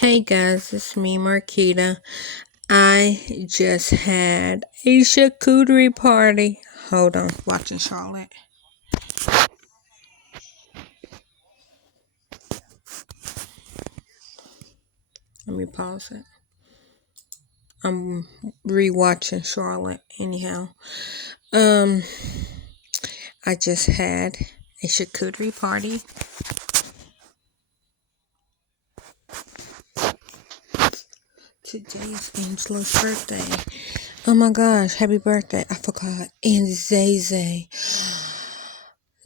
Hey guys, it's me, Marquita. I just had a charcuterie party. Hold on, watching Charlotte. Let me pause it. I'm rewatching Charlotte. Anyhow, um, I just had a charcuterie party. Today is Angela's birthday. Oh my gosh, happy birthday! I forgot. And Zay Zay.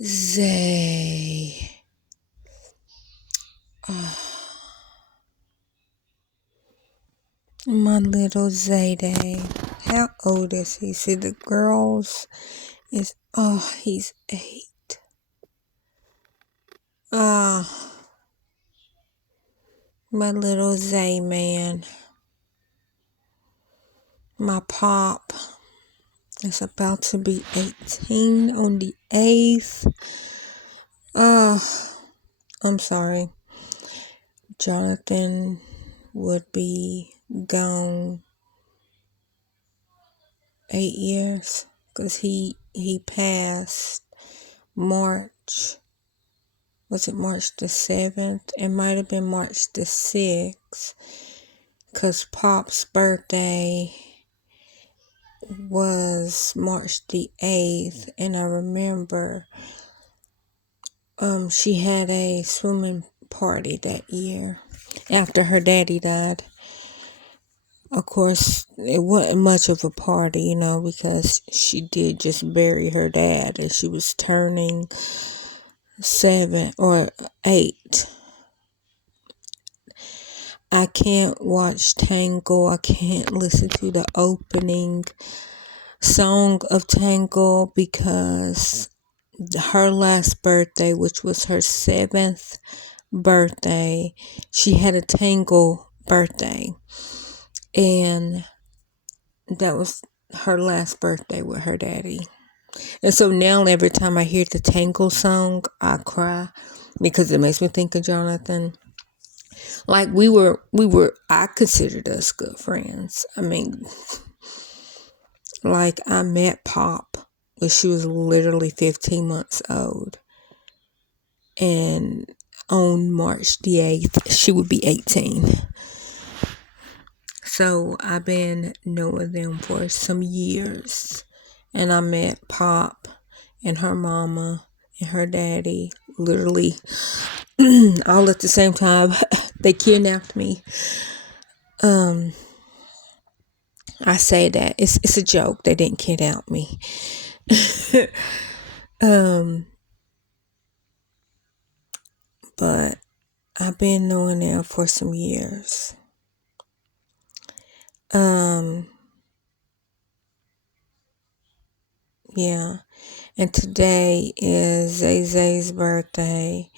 Zay. My little Zayday. How old is he? See, the girls is, he's 8. Ah, my little Zay man. My pop is about to be 18 on the 8th. I'm sorry. Jonathan would be gone 8 years because he passed March. Was it March the 7th? It might have been March the 6th. Because Pop's birthday was March the 8th. And I remember she had a swimming party that year after her daddy died. Of course, it wasn't much of a party, because she did just bury her dad and she was turning 7 or 8. I can't watch Tangle. I can't listen to the opening song of Tangle because her last birthday, which was her 7th birthday, she had a Tangle birthday. And that was her last birthday with her daddy. And so now every time I hear the Tangle song, I cry because it makes me think of Jonathan. Like I considered us good friends. I mean, like I met Pop when she was literally 15 months old. And on March the 8th, she would be 18. So I've been knowing them for some years. And I met Pop and her mama and her daddy literally all at the same time. They kidnapped me. I say that it's a joke. They didn't kidnap me. But I've been knowing them for some years. Yeah. And today is Zay Zay's birthday,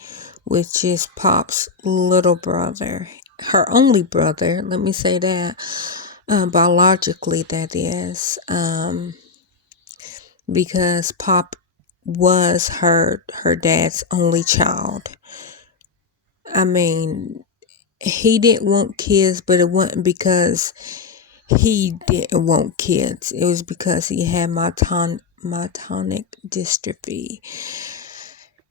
which is Pop's little brother. Her only brother, let me say that. Biologically, that is. Because Pop was her dad's only child. I mean, he didn't want kids, but it wasn't because he didn't want kids. It was because he had myotonic dystrophy.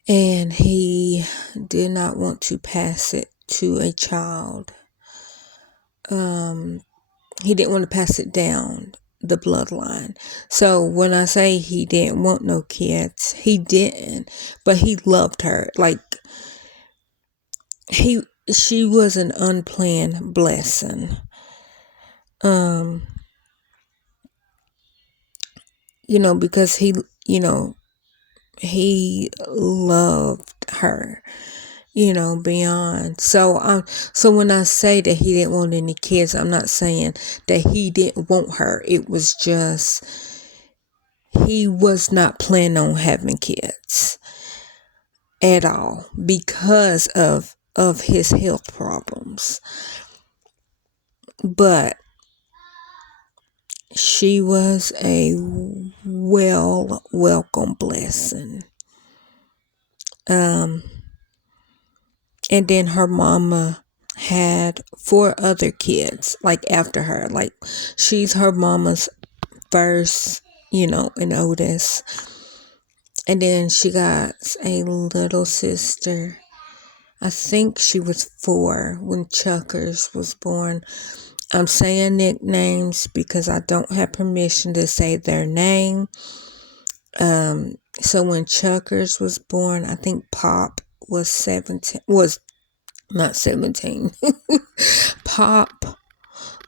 And he did not want to pass it to a child. He didn't want to pass it down the bloodline. So when I say he didn't want no kids, he didn't. But he loved her. Like she was an unplanned blessing. Because he loved her, beyond. So when I say that he didn't want any kids, I'm not saying that he didn't want her. It was just he was not planning on having kids at all because of his health problems. But she was a welcome blessing. And then her mama, had 4 other kids, like after her. Like she's her mama's first, and oldest. And then she got a little sister. I think she was 4 when Chuckers was born. I'm saying nicknames because I don't have permission to say their name. So when Chuckers was born, I think Pop was 17, was not 17. Pop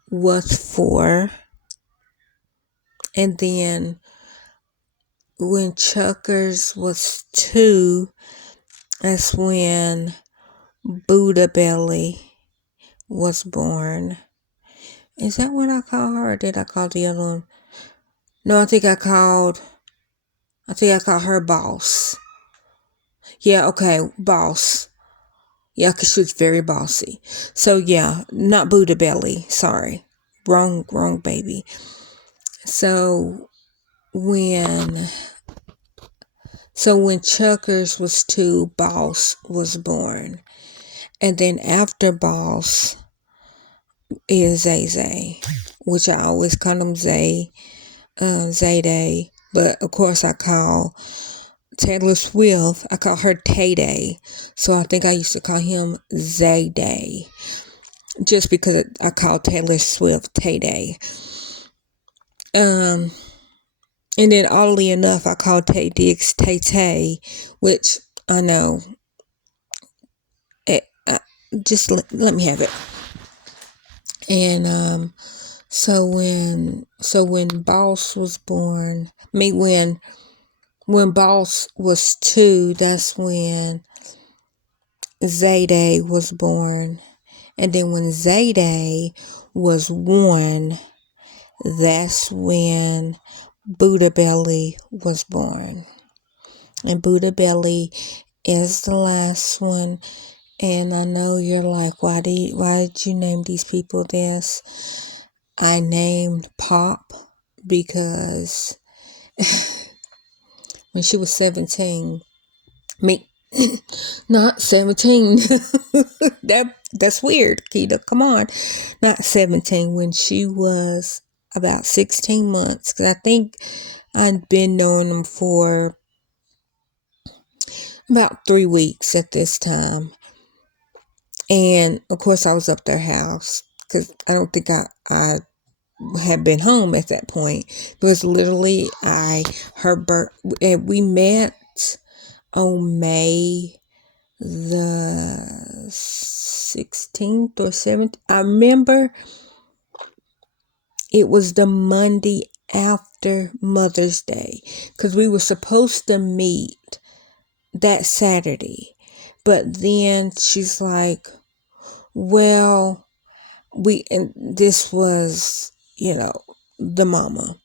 was 4. And then when Chuckers was 2, that's when Buddha Belly was born. Is that what I call her, or did I call the other one? No, I think I called her Boss. Yeah, okay, Boss. Yeah, because she was very bossy. So yeah, not Buddha Belly. Sorry. Wrong baby. So when Chuckers was 2, Boss was born. And then after Boss is Zay Zay, which I always call him Zay Day. But of course I call Taylor Swift, I call her Tay Day. So I think I used to call him Zay Day. Just because I call Taylor Swift Tay Day. And then oddly enough, I call Tay Diggs Tay Tay, which I know. Just let me have it. And so when Boss was born, when Boss was 2, that's when Zayday was born. And then when Zayday was 1, that's when Buddha Belly was born. And Buddha Belly is the last one. And I know you're like, why did you name these people this? I named Pop because when she was 17, not 17. That's weird, Keita. Come on. Not 17, when she was about 16 months. Because I think I'd been knowing them for about 3 weeks at this time. And of course I was up their house because I don't think I had been home at that point. Because literally we met on May the 16th or 17th. I remember it was the Monday after Mother's Day because we were supposed to meet that Saturday. But then she's like, well, and this was, the mama.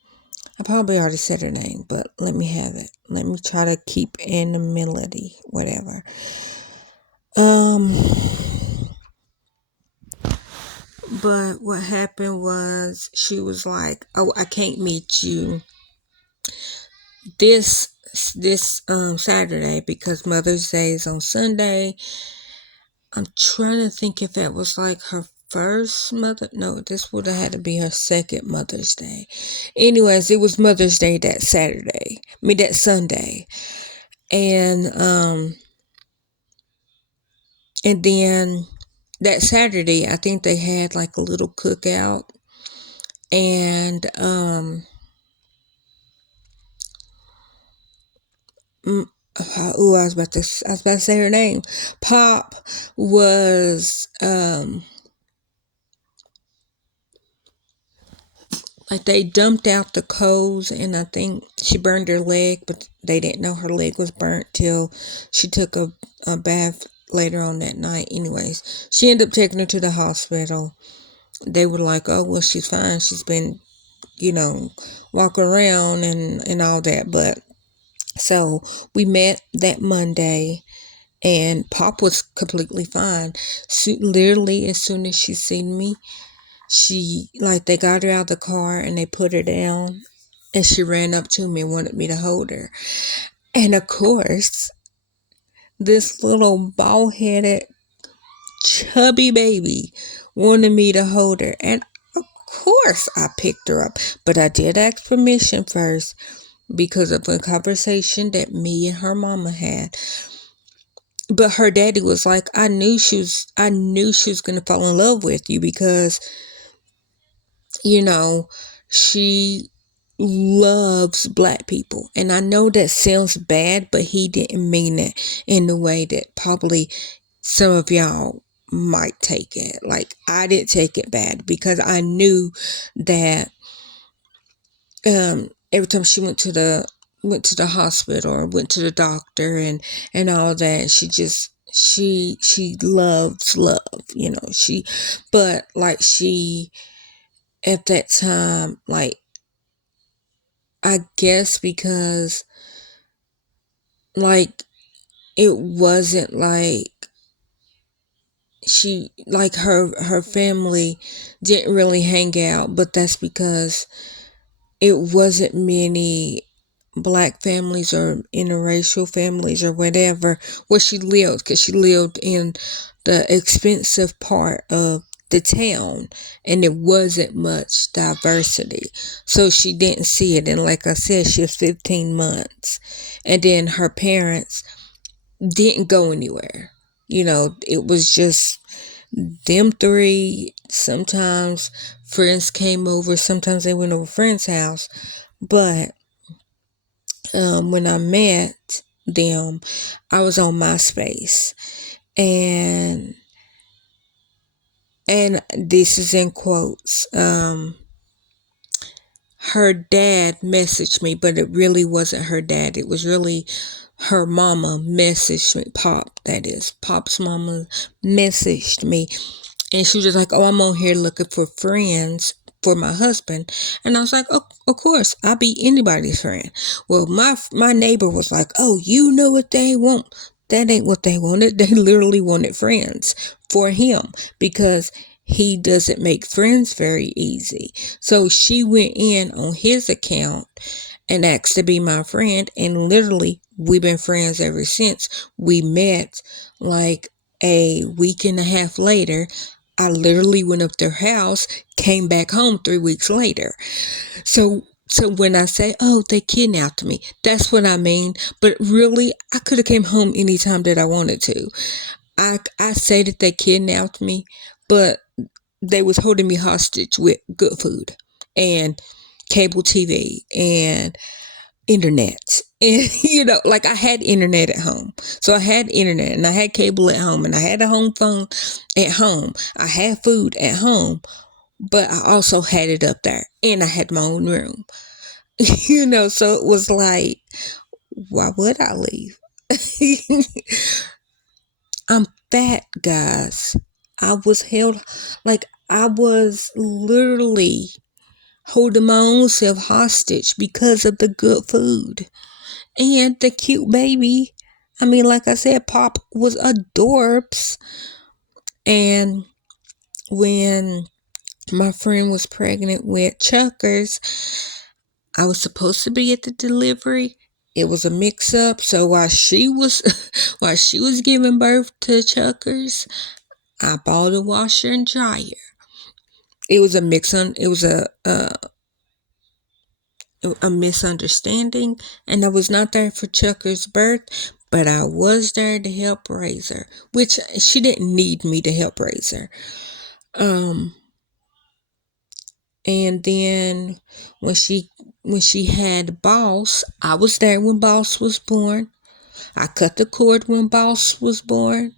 I probably already said her name, but let me have it. Let me try to keep anonymity, whatever. But what happened was she was like, "Oh, I can't meet you this Saturday because Mother's Day is on Sunday." I'm trying to think if that was like her first mother. No, this would have had to be her second Mother's Day. Anyways, it was Mother's Day that Sunday. And then that Saturday, I think they had like a little cookout. And I was about to say her name. Pop was like they dumped out the coals, and I think she burned her leg, but they didn't know her leg was burnt till she took a bath later on that night. Anyways, she ended up taking her to the hospital. They were like, oh, well, she's fine. She's been, walking around and all that. But so we met that Monday, and Pop was completely fine. So, literally, as soon as she seen me, they got her out of the car and they put her down, and she ran up to me and wanted me to hold her. And of course, this little bald-headed chubby baby, wanted me to hold her. And of course I picked her up. But I did ask permission first because of a conversation that me and her mama had. But her daddy was like, I knew she was gonna fall in love with you because, you know, she loves black people. And I know that sounds bad, but he didn't mean it in the way that probably some of y'all might take it. Like, I didn't take it bad because I knew that every time she went to the hospital or went to the doctor and all that, she loves love, but like she at that time, like, I guess because like it wasn't like she like her family didn't really hang out, but that's because it wasn't many black families or interracial families or whatever where she lived, because she lived in the expensive part of the town and it wasn't much diversity, so she didn't see it. And like I said, she was 15 months, and then her parents didn't go anywhere. It was just them three. Sometimes friends came over, sometimes they went over friends' house. But when I met them, I was on MySpace, and this is in quotes. Her dad messaged me, but it really wasn't her dad. It was really her mama messaged me. Pop's mama messaged me, and she was just like, "Oh, I'm on here looking for friends for my husband." And I was like, "Oh, of course, I'll be anybody's friend." Well, my neighbor was like, "Oh, you know what they want? That ain't what they wanted. They literally wanted friends for him because he doesn't make friends very easy." So she went in on his account and asked to be my friend, and literally we've been friends ever since. We met like a week and a half later. I literally went up their house, came back home 3 weeks later. So when I say, "Oh, they kidnapped me," that's what I mean. But really, I could have came home anytime that I wanted to. I say that they kidnapped me, but they was holding me hostage with good food and cable TV and internet. And like, I had internet at home. So I had internet and I had cable at home and I had a home phone at home. I had food at home, but I also had it up there and I had my own room. So it was like, why would I leave? I'm fat, guys. I was literally holding my own self hostage because of the good food and the cute baby. I mean, like I said, Pop was adorbs. And when my friend was pregnant with Chuckers, I was supposed to be at the delivery. It was a mix-up. So while she was giving birth to Chuckers, I bought a washer and dryer. It was a misunderstanding, and I was not there for Chucker's birth, but I was there to help raise her, which she didn't need me to help raise her. And then when she had Boss, I was there when Boss was born. I cut the cord when Boss was born.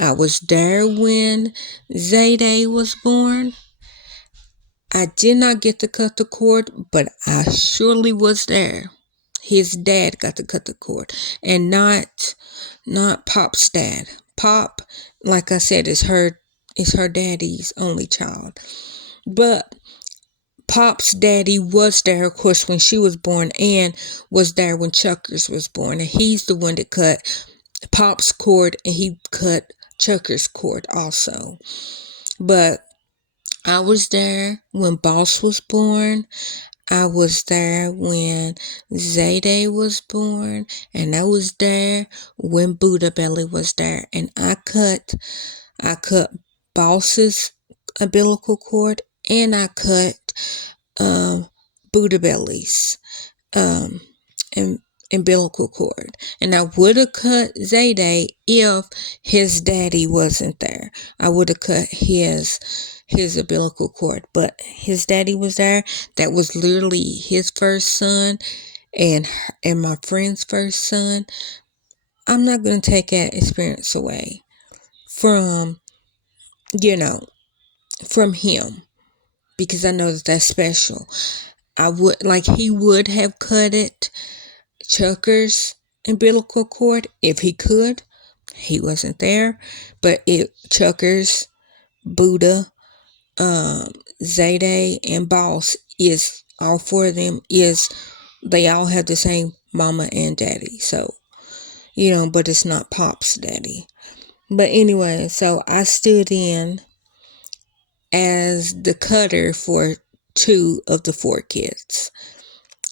I was there when Zayday was born. I did not get to cut the cord, but I surely was there. His dad got to cut the cord, and not Pop's dad. Pop, like I said, is her daddy's only child. But Pop's daddy was there, of course, when she was born, and was there when Chuckers was born. And he's the one that cut Pop's cord, and he cut Chuckers' cord also. But I was there when Boss was born. I was there when Zayday was born, and I was there when Buddha Belly was there, and I cut Boss's umbilical cord, and I cut um, Buddha Belly's um, umbilical cord. And I would have cut Zayday if his daddy wasn't there. I would have cut his umbilical cord, but his daddy was there. That was literally his first son, and my friend's first son. I'm not gonna take that experience away from you know from him, because I know that that's special. I would like he would have cut it Chucker's umbilical cord if he could. He wasn't there, but Chucker's, Buddha, Zayday, and Boss is all four of them is they all have the same mama and daddy. So but it's not Pop's daddy. But anyway, so I stood in as the cutter for two of the four kids.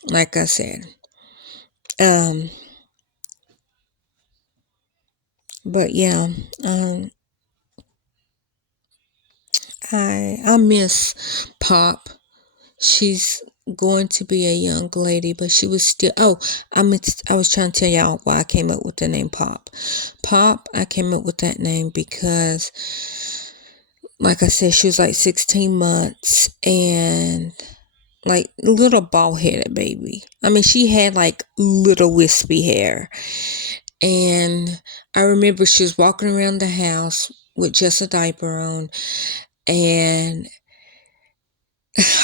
Like I said. But yeah, I miss Pop. She's going to be a young lady, but she was still. Oh, I was trying to tell y'all why I came up with the name Pop. Pop, I came up with that name because, like I said, she was like 16 months and like little bald headed baby. I mean, she had like little wispy hair. And I remember she was walking around the house with just a diaper on, and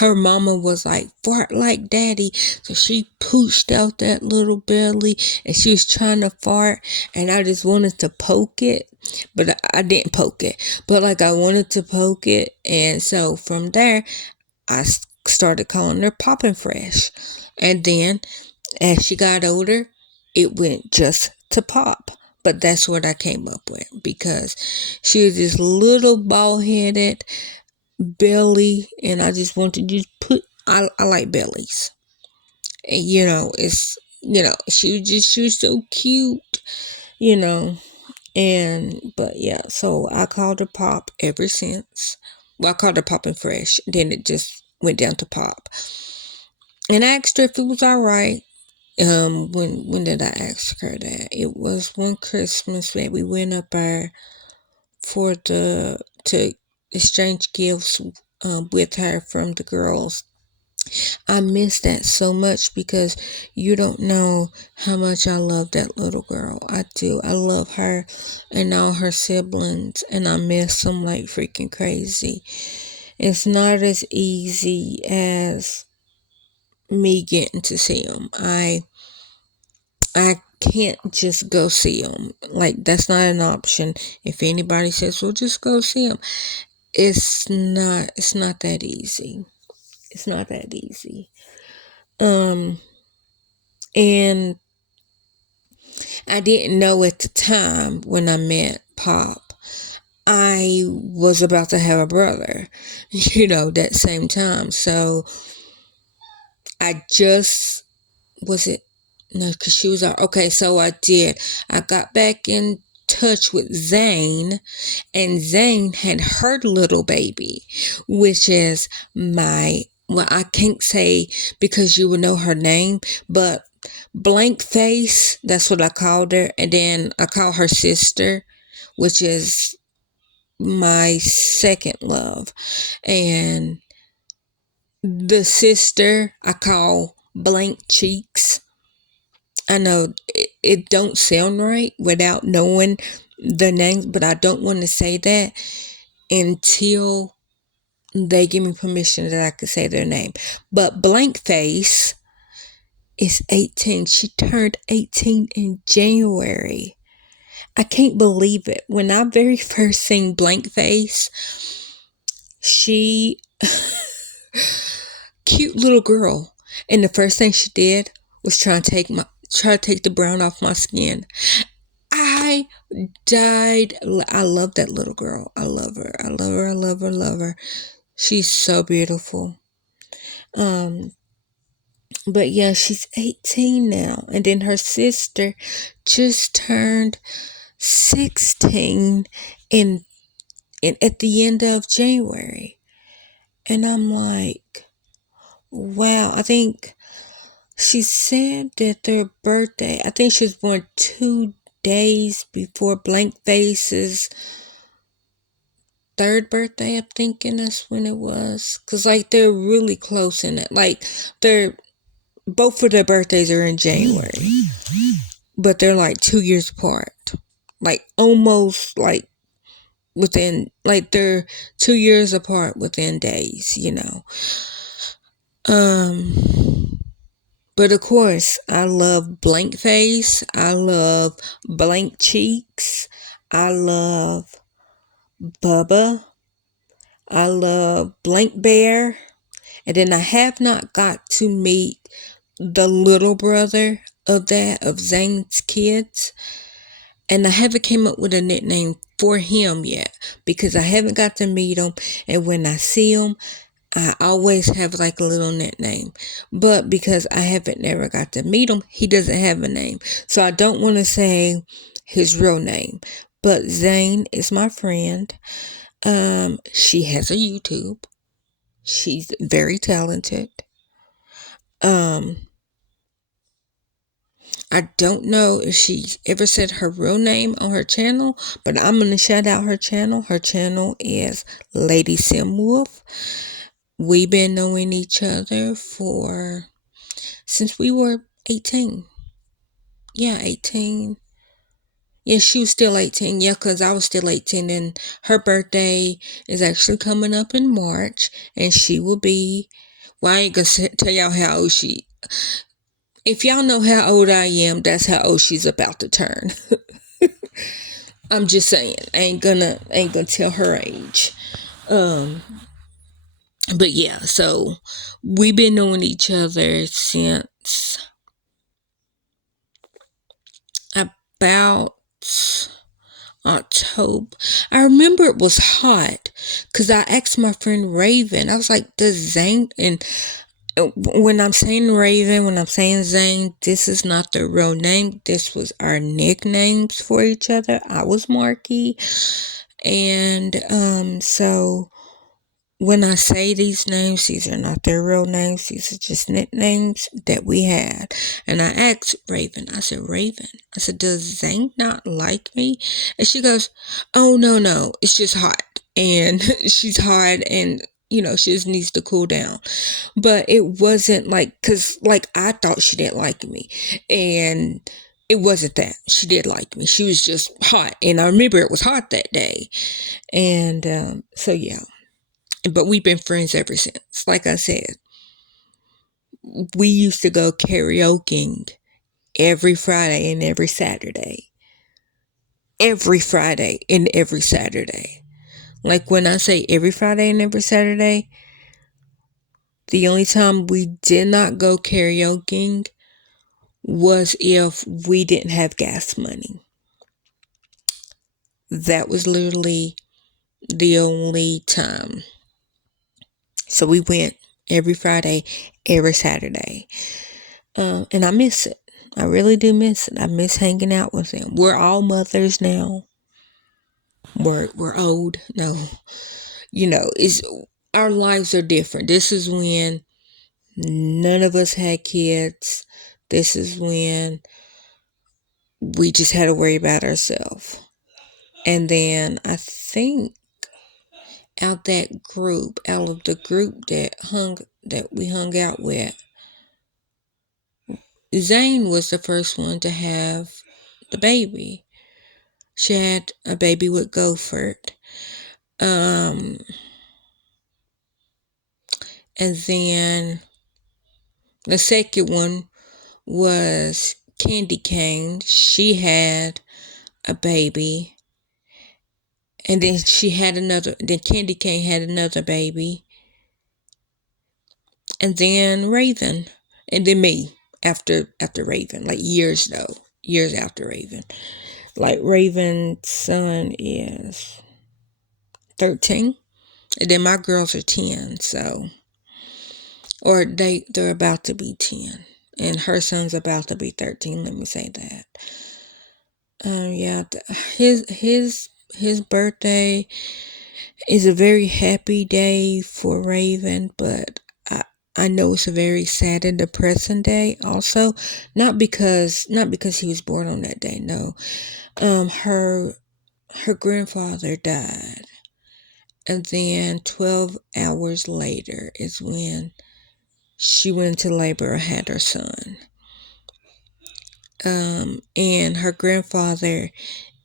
her mama was like, fart like daddy. So she pushed out that little belly and she was trying to fart, and I just wanted to poke it, but I didn't poke it, but like I wanted to poke it. And so from there I started calling her Poppin' Fresh. And then as she got older, it went just to Pop. But that's what I came up with, because she was this little bald-headed belly, and I just wanted to put. I like bellies, and it's she was so cute, you know. And but yeah, so I called her Pop ever since. Well, I called her Poppin' Fresh. Then it just went down to Pop, and I asked her if it was all right. When did I ask her that? It was one Christmas that we went up there to exchange gifts with her from the girls. I miss that so much because you don't know how much I love that little girl. I do. I love her and all her siblings, and I miss them like freaking crazy. It's not as easy as me getting to see them. I can't just go see them. Like, that's not an option. If anybody says, well, just go see them, it's not that easy. It's not that easy. And I didn't know at the time when I met Pop, I was about to have a brother, that same time. So I just, was it? No, because she was okay. So I got back in touch with Zane, and Zane had her little baby, which is I can't say because you would know her name, but Blank Face, that's what I called her. And then I call her sister, which is my second love. And the sister I call Blank Cheeks. I know it don't sound right without knowing the names, but I don't want to say that until they give me permission that I can say their name. But Blank Face is 18. She turned 18 in January. I can't believe it. When I very first seen Blank Face, she cute little girl, and the first thing she did was try to take the brown off my skin. I died. I love that little girl. I love her. I love her. I love her. I love her. She's so beautiful. But yeah, she's 18 now. And then her sister just turned 16 in, at the end of January. And I'm like, wow. I think she said that their birthday, I think she was born 2 days before Blank Face's third birthday. I'm thinking that's when it was. Because, like, they're really close in it. Like, they're, both of their birthdays are in January. But they're like 2 years apart. Like, almost, like, within, like, they're 2 years apart within days, you know. But of course, I love Blank Face. I love Blank Cheeks. I love Bubba. I love Blank Bear. And then I have not got to meet the little brother of Zane's kids. And I haven't came up with a nickname for him yet because I haven't got to meet him. And when I see him, I always have like a little nickname. But because I haven't never got to meet him, he doesn't have a name. So I don't want to say his real name. But Zane is my friend. She has a YouTube. She's very talented. I don't know if she ever said her real name on her channel, but I'm going to shout out her channel. Her channel is Lady Simwolf. We've been knowing each other since we were 18. Yeah, 18. Yeah, she was still 18. Yeah, because I was still 18. And her birthday is actually coming up in March. And she will be, well, I ain't going to tell y'all how old she, if y'all know how old I am, that's how old she's about to turn. I'm just saying, I ain't gonna tell her age. But yeah, so we've been knowing each other since about October. I remember it was hot because I asked my friend Raven. I was like, "Does Zane?" And when I'm saying Raven, when I'm saying Zane, this is not the real name. This was our nicknames for each other. I was Marky, and so when I say these names, these are not their real names. These are just nicknames that we had. And I asked Raven, I said, Raven, I said, does Zane not like me? And she goes, oh, no, it's just hot. And she's hot and, you know, she just needs to cool down. But it wasn't like, because, like, I thought she didn't like me. And it wasn't that. She did like me. She was just hot. And I remember it was hot that day. And so, yeah. But we've been friends ever since. Like I said, we used to go karaokeing every Friday and every Saturday. Every Friday and every Saturday. Like when I say every Friday and every Saturday, the only time we did not go karaokeing was if we didn't have gas money. That was literally the only time. So we went every Friday, every Saturday. And I miss it. I really do miss it. I miss hanging out with them. We're all mothers now. We're old. No. You know, our lives are different. This is when none of us had kids. This is when we just had to worry about ourselves. And then I think out of the group that we hung out with, Zane was the first one to have the baby. She had a baby with Gofert. And then the second one was Candy Cane. She had a baby. And then Candy Cane had another baby. And then Raven. And then me after Raven. Like years though. Years after Raven. Like Raven's son is 13. And then my girls are 10. So or they're about to be 10, and her son's about to be 13. Let me say that. Yeah, his birthday is a very happy day for Raven, but I know it's a very sad and depressing day also. Not because he was born on that day, no. Her grandfather died. And then 12 hours later is when she went into labor and had her son. And her grandfather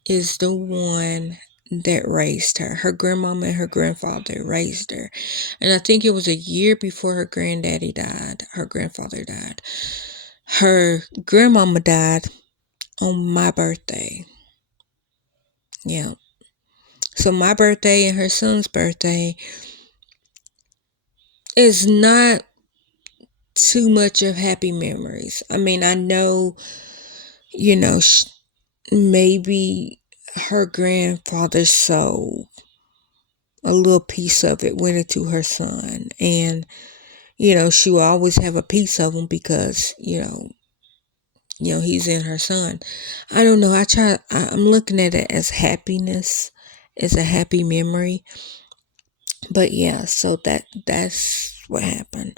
is the one that raised her. Her grandmama and her grandfather raised her. And I think it was a year before her granddaddy died. Her grandfather died. Her grandmama died on my birthday. Yeah. So my birthday and her son's birthday is not too much of happy memories. I mean, I know, you know, maybe her grandfather's soul, a little piece of it went into her son. And, she will always have a piece of him because, he's in her son. I don't know. I'm looking at it as happiness, as a happy memory. But yeah, so that's what happened.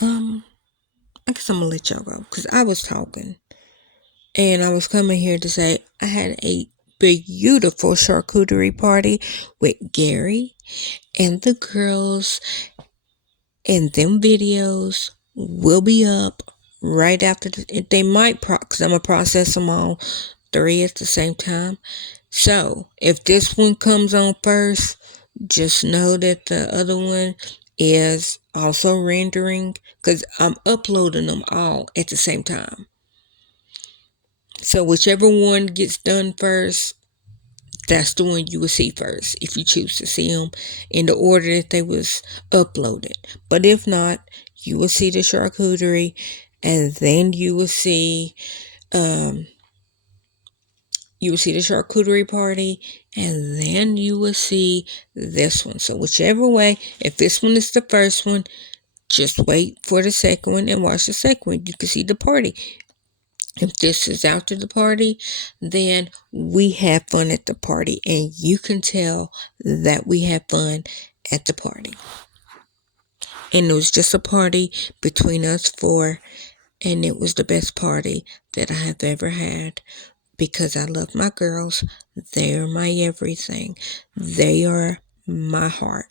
I guess I'm gonna let y'all go because I was talking. And I was coming here to say I had a beautiful charcuterie party with Gary and the girls, and them videos will be up right after they might because I'm gonna process them all 3 at the same time. So if this one comes on first, just know that the other one is also rendering because I'm uploading them all at the same time. So whichever one gets done first, that's the one you will see first if you choose to see them in the order that they was uploaded. But if not, you will see the charcuterie, and then you will see the charcuterie party, and then you will see this one. So whichever way, if this one is the first one, just wait for the second one and watch the second one. You can see the party. If this is after the party, then we have fun at the party, and you can tell that we have fun at the party. And it was just a party between us four, and it was the best party that I have ever had because I love my girls. They are my everything. They are my heart.